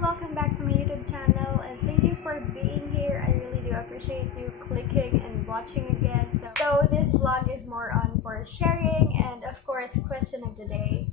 welcome back to my YouTube channel and thank you for being here. I really do appreciate you clicking and watching again. So this vlog is more on for sharing and of course question of the day.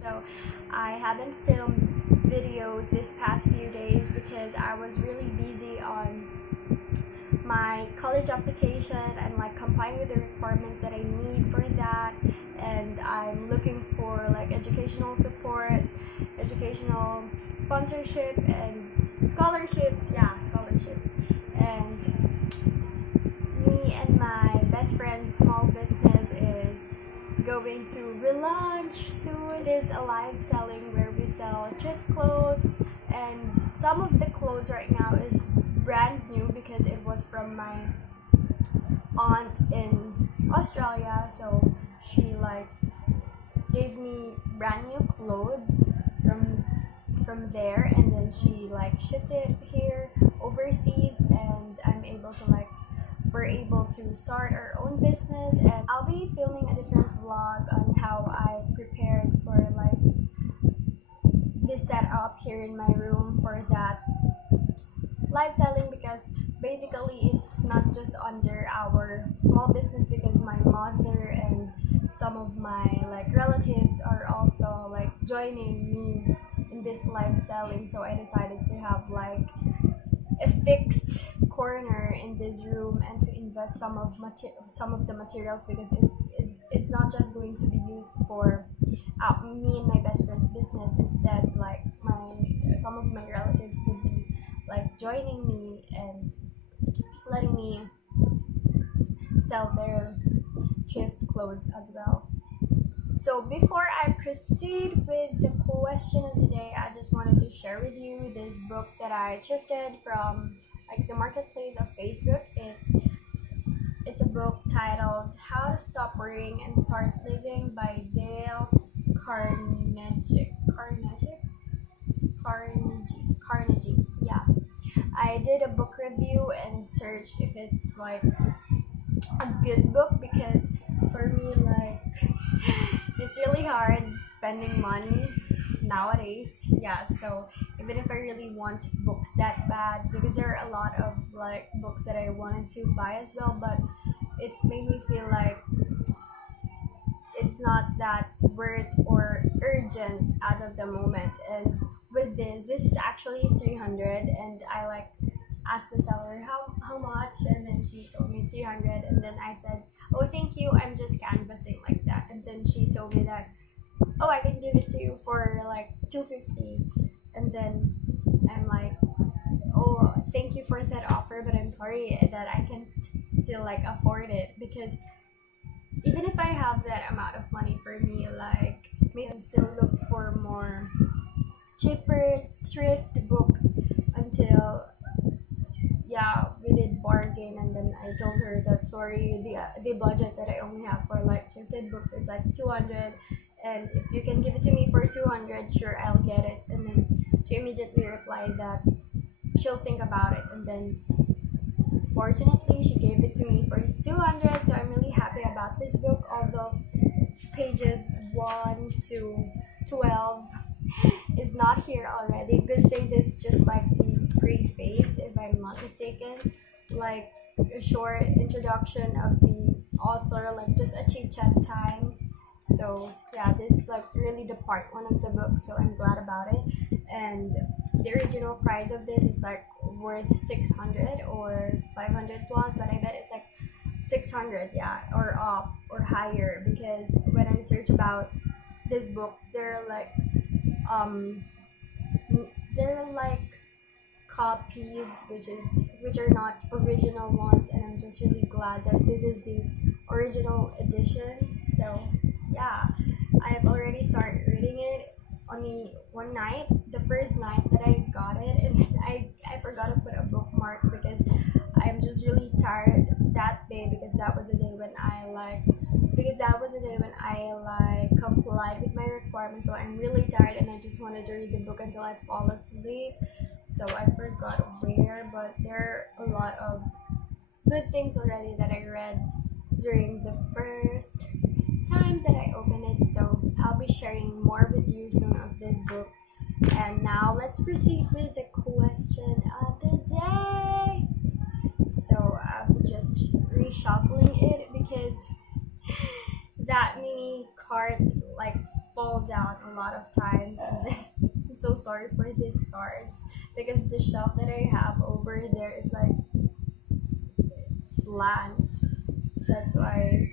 So I haven't filmed videos this past few days because I was really busy on my college application and like complying with the requirements that I need for that, and I'm looking for like educational support, educational sponsorship and scholarships, and me and my best friend's small business is going to relaunch soon. It is a live selling where we sell thrift clothes, and some of the clothes right now is brand new because it was from my aunt in Australia, so she like gave me brand new clothes from there, and then she like shipped it here overseas, and we're able to start our own business. And I'll be filming a different vlog on how I prepared for like this setup here in my room for that live selling, because basically it's not just under our small business, because my mother and some of my like relatives are also like joining me in this live selling. So I decided to have like a fixed corner in this room and to invest some of the materials, because it's not just going to be used for me and my best friend's business. Instead, like some of my relatives would be like joining me and letting me sell their thrift clothes as well. So before I proceed with the question of the day, I just wanted to share with you this book that I thrifted from like the marketplace of Facebook. It's a book titled How to Stop Worrying and Start Living by Dale Carnegie. Yeah. I did a book review and searched if it's like a good book, because for me, like it's really hard spending money nowadays. Yeah, so even if I really want books that bad, because there are a lot of like books that I wanted to buy as well, but it made me feel like it's not that worth or urgent as of the moment. And with this is actually 300, and I like asked the seller how much, and then she told me 300, and then I said, oh thank you, I'm just canvassing like that. And then she told me that, oh, I can give it to you for like 250, and then I'm like, oh thank you for that offer, but I'm sorry that I can't still like afford it, because even if I have that amount of money, for me, like maybe I still look for more cheaper thrift books until we did bargain. And then I told her that sorry, the budget that I only have for like thrifted books is like 200, and if you can give it to me for 200, sure, I'll get it. And then she immediately replied that she'll think about it, and then fortunately she gave it to me for 200. So I'm really happy about this book, although pages 1 to 12 is not here already. Good thing this is just like the preface, if I'm not mistaken, like a short introduction of the author, like just a chit chat time. So yeah, this is like really the part 1 of the book, so I'm glad about it. And the original price of this is like worth 600 or 500 plus, but I bet it's like 600, yeah, or up or higher, because when I search about this book, they're like copies which are not original ones, and I'm just really glad that this is the original edition. So yeah, I have already started reading it only one night, the first night that I got it, and then I forgot to put a bookmark because I'm just really tired that day, because that was the day when I complied with my requirements. So I'm really tired and I just wanted to read the book until I fall asleep. So I forgot where, but there are a lot of good things already that I read during the first time that I opened it. So I'll be sharing more with you soon of this book. And now let's proceed with the question of the day. So I'm just reshuffling it because that mini card like fall down a lot of times, and I'm so sorry for these cards because the shelf that I have over there is like slant. That's why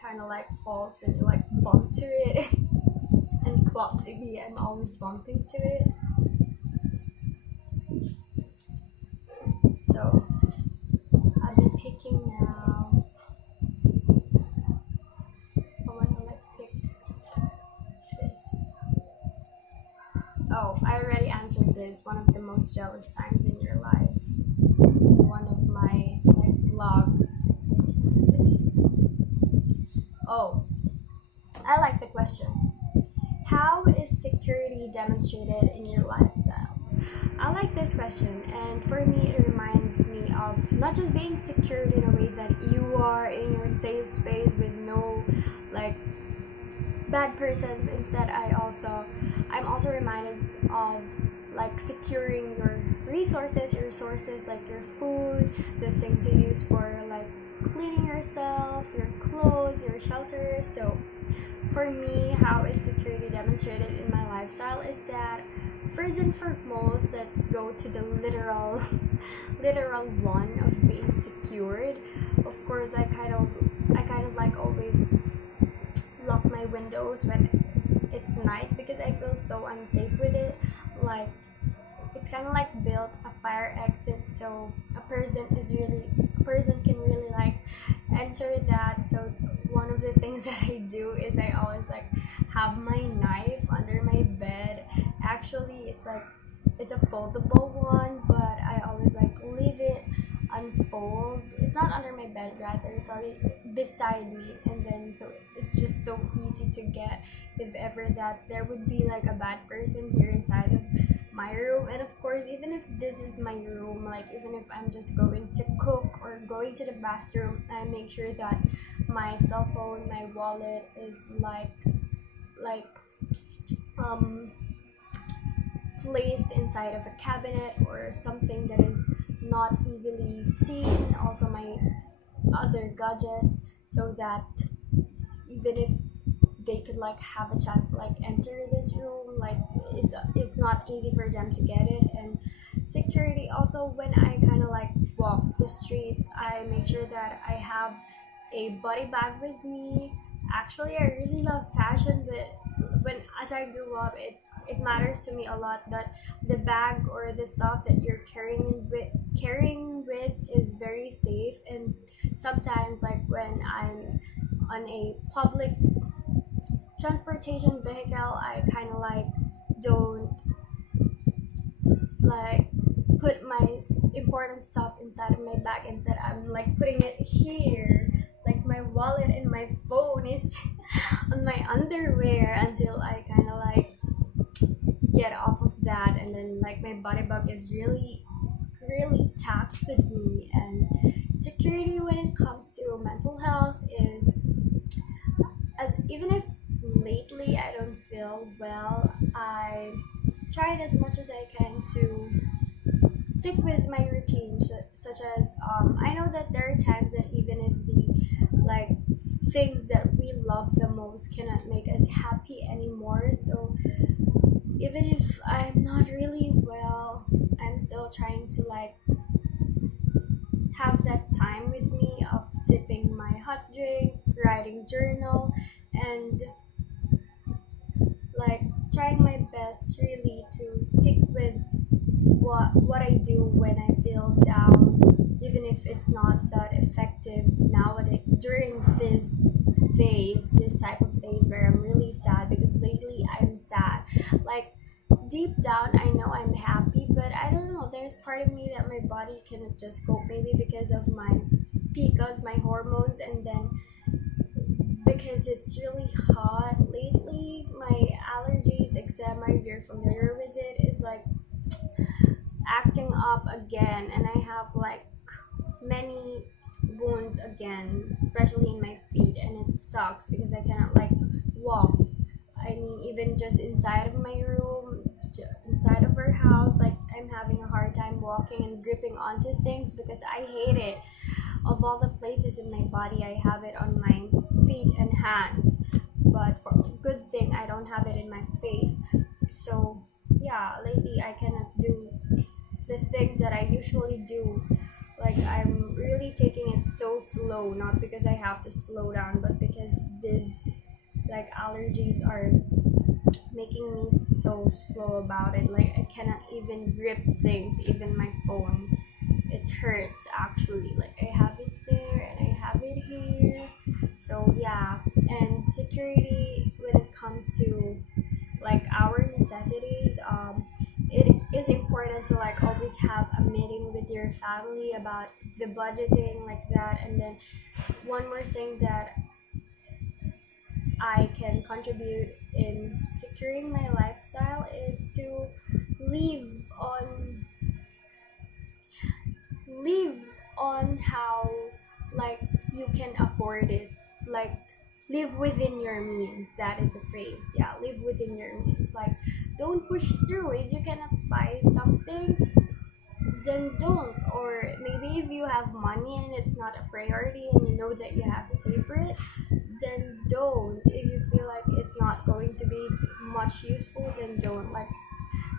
kind of like falls when you like bump to it. And clumsily I'm always bumping to it. So I'll be picking now. I want to like pick this. Oh, I already answered this. One of the most jealous signs in your life. In one of my like vlogs. This. Oh, I like the question. How is security demonstrated in your lifestyle? I like this question, and for me it reminds me of not just being secured in a way that you are in your safe space with no like bad persons. Instead I'm also reminded of like securing your resources like your food, the things you use for like cleaning yourself, your clothes, your shelter. So for me, how is security demonstrated in my lifestyle is that first and foremost, let's go to the literal literal one of being secured. Of course, I kind of like always lock my windows when it's night because I feel so unsafe with it. Like it's kind of like built a fire exit, so a person can really like enter that. So one of the things that I do is I always like have my knife under my bed. Actually, it's a foldable one, but I always like leave it unfold. It's not under my bed, rather, sorry, beside me, and then so it's just so easy to get if ever that there would be like a bad person here inside of my room. And of course, even if this is my room, like even if I'm just going to cook or going to the bathroom, I make sure that my cell phone, my wallet is like placed inside of a cabinet or something that is not easily seen. Also my other gadgets, so that even if they could like have a chance to like enter this room, like it's not easy for them to get it. And security also, when I kind of like walk the streets, I make sure that I have a body bag with me. Actually, I really love fashion, but when as I grew up, it matters to me a lot that the bag or the stuff that you're carrying with is very safe. And sometimes like when I'm on a public transportation vehicle, I kind of like don't like put my important stuff inside of my bag. Instead, I'm like putting it here, like my wallet and my phone is on my underwear until I kind of like get off of that. And then like my body bag is really tacked with me. And security when it comes to mental health is, as even if lately I don't feel well, I tried as much as I can to stick with my routine, such as I know that there are times that even if the like things that we love the most cannot make us happy anymore. So even if I'm not really well, I'm still trying to like have that time with me of sipping my hot drink, writing journal, and like trying my best really to stick with what I do when I feel down, even if it's not that effective nowadays during this type of phase where I'm really sad. Because lately I'm sad, like deep down I know I'm happy, but I don't know, there's part of me that my body cannot just cope, maybe because of my PCOS, my hormones, and then because it's really hot lately, my allergies, eczema, if you're familiar with it, is like acting up again, and I have like many wounds again, especially in my feet, and it sucks because I cannot like walk. I mean, even just inside of my room, walking and gripping onto things because I hate it. Of all the places in my body, I have it on my feet and hands, but for good thing I don't have it in my face. So yeah, lately I cannot do the things that I usually do. Like, I'm really taking it so slow, not because I have to slow down, but because these like allergies are making me so slow about it. Like, I cannot even grip things, even my phone. It hurts actually. Like, I have it there and I have it here. So yeah, and security when it comes to like our necessities, it is important to like always have a meeting with your family about the budgeting like that. And then one more thing that I can contribute in securing my lifestyle is to live on live on how like you can afford it. Like, live within your means. That is the phrase. Yeah, live within your means. Like, don't push through. If you cannot buy something, then don't. Or maybe if you have money and it's not a priority and you know that you have to save for it, then don't. If you feel like it's not going to be much useful, then don't. Like,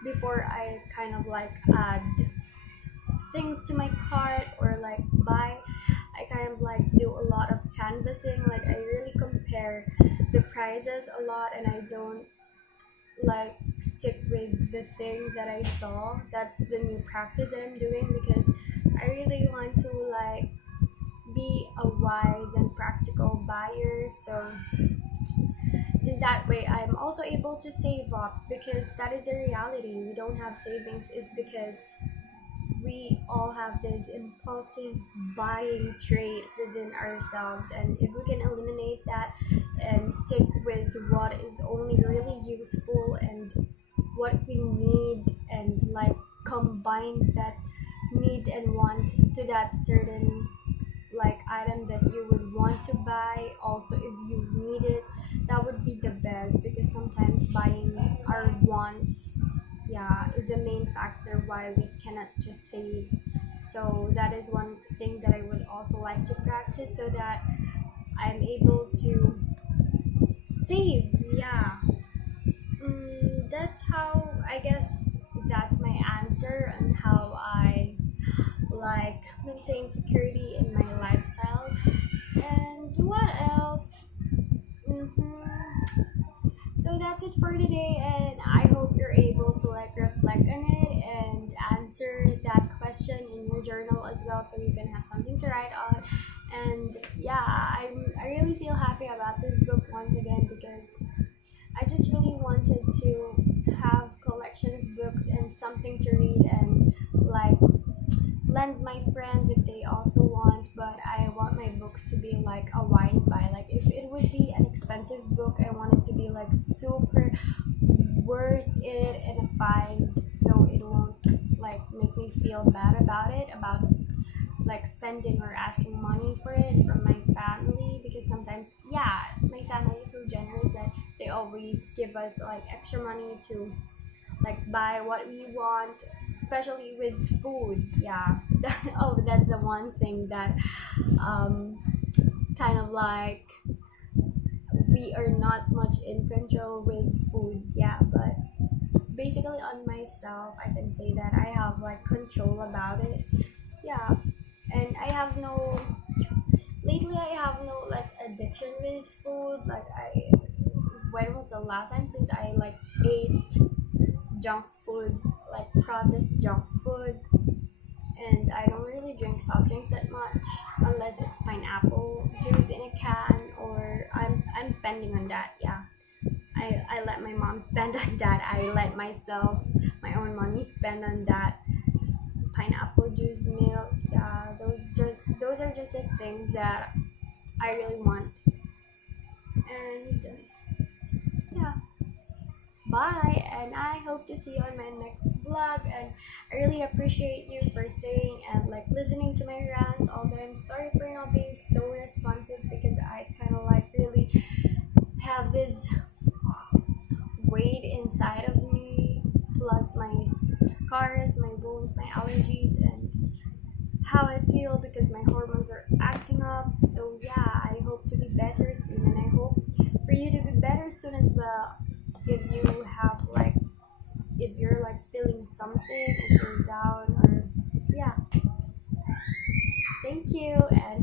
before I kind of like add things to my cart or like buy, I kind of like do a lot of canvassing. Like, I really compare the prices a lot, and I don't like stick with the thing that I saw. That's the new practice that I'm doing, because I really want to like be a wise and practical buyer. So in that way, I'm also able to save up, because that is the reality. We don't have savings is because we all have this impulsive buying trait within ourselves. And if we can eliminate that and stick with what is only really useful and what we need, and like combine that need and want to that certain like item that you would want to buy, also if you need it, that would be the best. Because sometimes buying our wants, yeah, is a main factor why we cannot just save. So that is one thing that I would also like to practice, so that I'm able to save. Yeah. That's how, I guess that's my answer on how I like maintain security in my lifestyle. And what else? So that's it for today, and I hope you're able to like reflect on it and answer that question in your journal as well, so you can have something to write on. And yeah, I really feel happy about this book once again, because I just really wanted to have collection of books and something to read, and like lend my friends if they also want. But I want my books to be like a wise buy. Like, if it would be an expensive book, I want it to be like super worth it and a find, so it won't like make me feel bad about it, about like spending or asking money for it from my family. Because sometimes, yeah, my family is so generous that they always give us like extra money to like buy what we want, especially with food. Yeah. Oh, that's the one thing that kind of like we are not much in control with food. Yeah, but basically on myself, I can say that I have like control about it. Yeah. And I have no lately I have no like addiction with food. Like, I when was the last time since I like ate junk food, like processed junk food? And I don't really drink soft drinks that much, unless it's pineapple juice in a can, or I'm spending on that. Yeah, I let my mom spend on that. I let myself my own money spend on that pineapple juice, milk. Yeah, those are just the things that I really want. And yeah, bye, and I hope to see you on my next vlog. And I really appreciate you for staying and like listening to my rants, although I'm sorry for not being so responsive, because I kind of like really have this weight inside of me. plus my scars, my wounds, my allergies, and how I feel because my hormones are acting up. So yeah, I hope to be better soon, and I hope for you to be better soon as well. If you have like, if you're like feeling something, if you're down, or yeah. Thank you, and